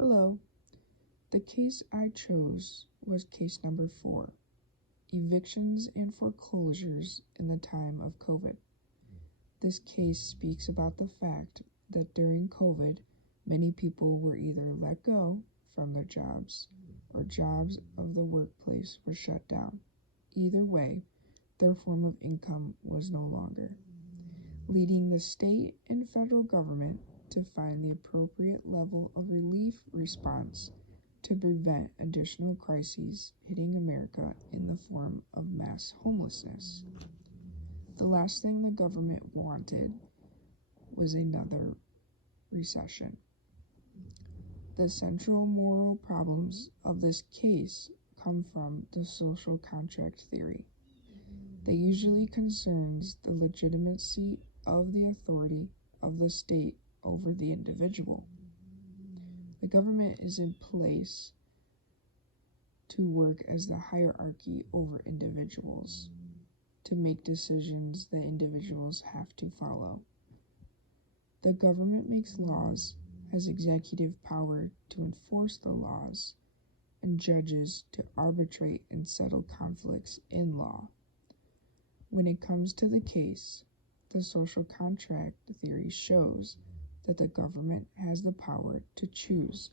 Hello. The case I chose was case number 4, evictions and foreclosures in the time of COVID. This case speaks about the fact that during COVID, many people were either let go from their jobs or jobs of the workplace were shut down. Either way, their form of income was no longer, leading the state and federal government to find the appropriate level of relief response to prevent additional crises hitting America in the form of mass homelessness. The last thing the government wanted was another recession. The central moral problems of this case come from the social contract theory. That usually concerns the legitimacy of the authority of the state over the individual. The government is in place to work as the hierarchy over individuals, to make decisions that individuals have to follow. The government makes laws, has executive power to enforce the laws, and judges to arbitrate and settle conflicts in law. When it comes to the case, the social contract theory shows that the government has the power to choose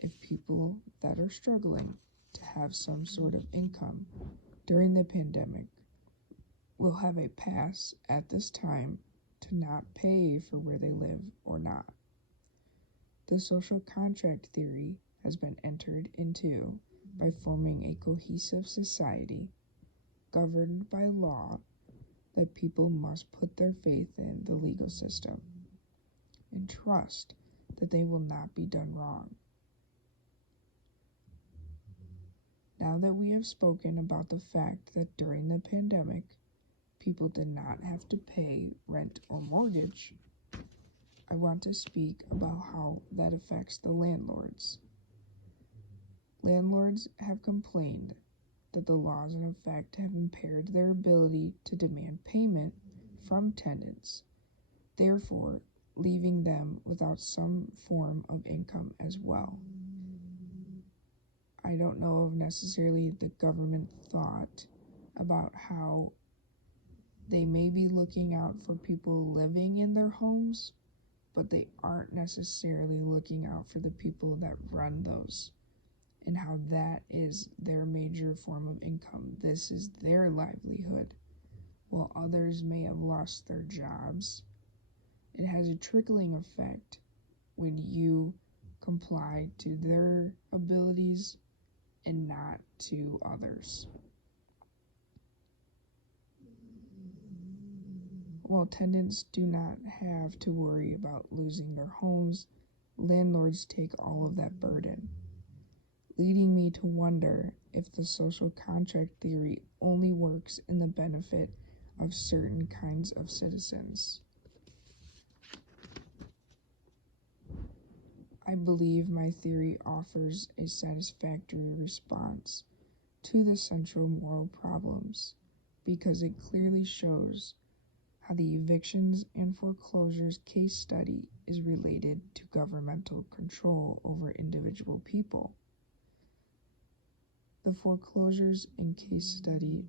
if people that are struggling to have some sort of income during the pandemic will have a pass at this time to not pay for where they live or not. The social contract theory has been entered into by forming a cohesive society governed by law that people must put their faith in the legal system and trust that they will not be done wrong. Now that we have spoken about the fact that during the pandemic, people did not have to pay rent or mortgage, I want to speak about how that affects the landlords. Landlords have complained that the laws in effect have impaired their ability to demand payment from tenants, therefore leaving them without some form of income as well. I don't know if necessarily the government thought about how they may be looking out for people living in their homes, but they aren't necessarily looking out for the people that run those and how that is their major form of income. This is their livelihood, while others may have lost their jobs. It has a trickling effect when you comply to their abilities and not to others. While tenants do not have to worry about losing their homes, landlords take all of that burden, leading me to wonder if the social contract theory only works in the benefit of certain kinds of citizens. I believe my theory offers a satisfactory response to the central moral problems because it clearly shows how the evictions and foreclosures case study is related to governmental control over individual people. The foreclosures and case study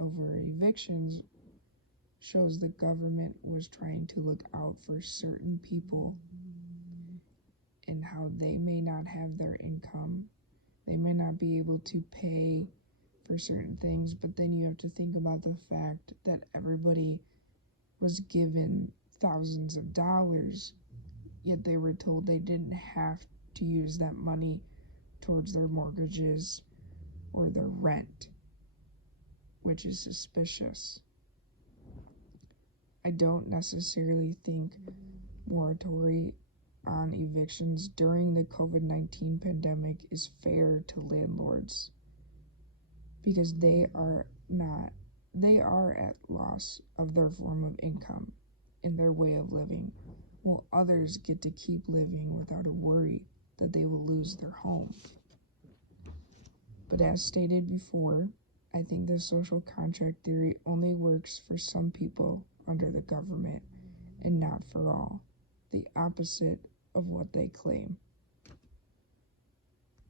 over evictions shows the government was trying to look out for certain people and how they may not have their income. They may not be able to pay for certain things, but then you have to think about the fact that everybody was given thousands of dollars, yet they were told they didn't have to use that money towards their mortgages or their rent, which is suspicious. I don't necessarily think moratorium on evictions during the COVID-19 pandemic is fair to landlords because they are at loss of their form of income and their way of living, while others get to keep living without a worry that they will lose their home. But as stated before, I think the social contract theory only works for some people under the government and not for all, the opposite of what they claim.